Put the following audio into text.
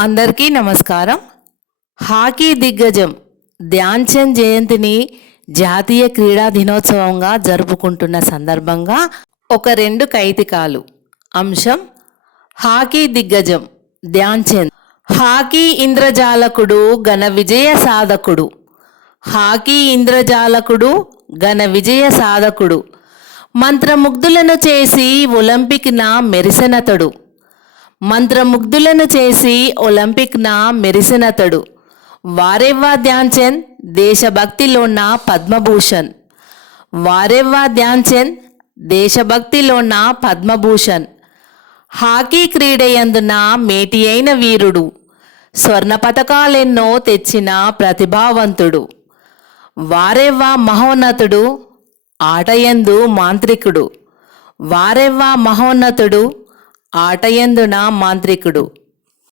అందరికీ నమస్కారం. హాకీ దిగ్గజం ధ్యాన్ చంద్ జయంతిని జాతీయ క్రీడా దినోత్సవంగా జరుపుకుంటున్న సందర్భంగా ఒక 2 కైతికాలు. అంశం హాకీ దిగ్గజం ధ్యాన్ చంద్. హాకీ ఇంద్రజాలకుడు ఘన విజయ సాధకుడు. హాకీ ఇంద్రజాలకుడు ఘన విజయ సాధకుడు. మంత్రముగ్ధులను చేసి ఒలింపిక్న మెరిసినతడు. మంత్రముగ్ధులను చేసి ఒలింపిక్న మెరిసినతడు. వారెవ్వా ధ్యాన్ చంద్ దేశభక్తిలోన్న పద్మభూషణ్. వారెవ్వా ధ్యాన్ చంద్ దేశభక్తిలోన్న పద్మభూషణ్. హాకీ క్రీడయందున మేటి అయిన వీరుడు. స్వర్ణ పతకాలెన్నో తెచ్చిన ప్రతిభావంతుడు. వారెవ్వా మహోన్నతుడు ఆటయందు మాంత్రికుడు. వారెవ్వా మహోన్నతుడు ఆటయందున మాంత్రికుడు.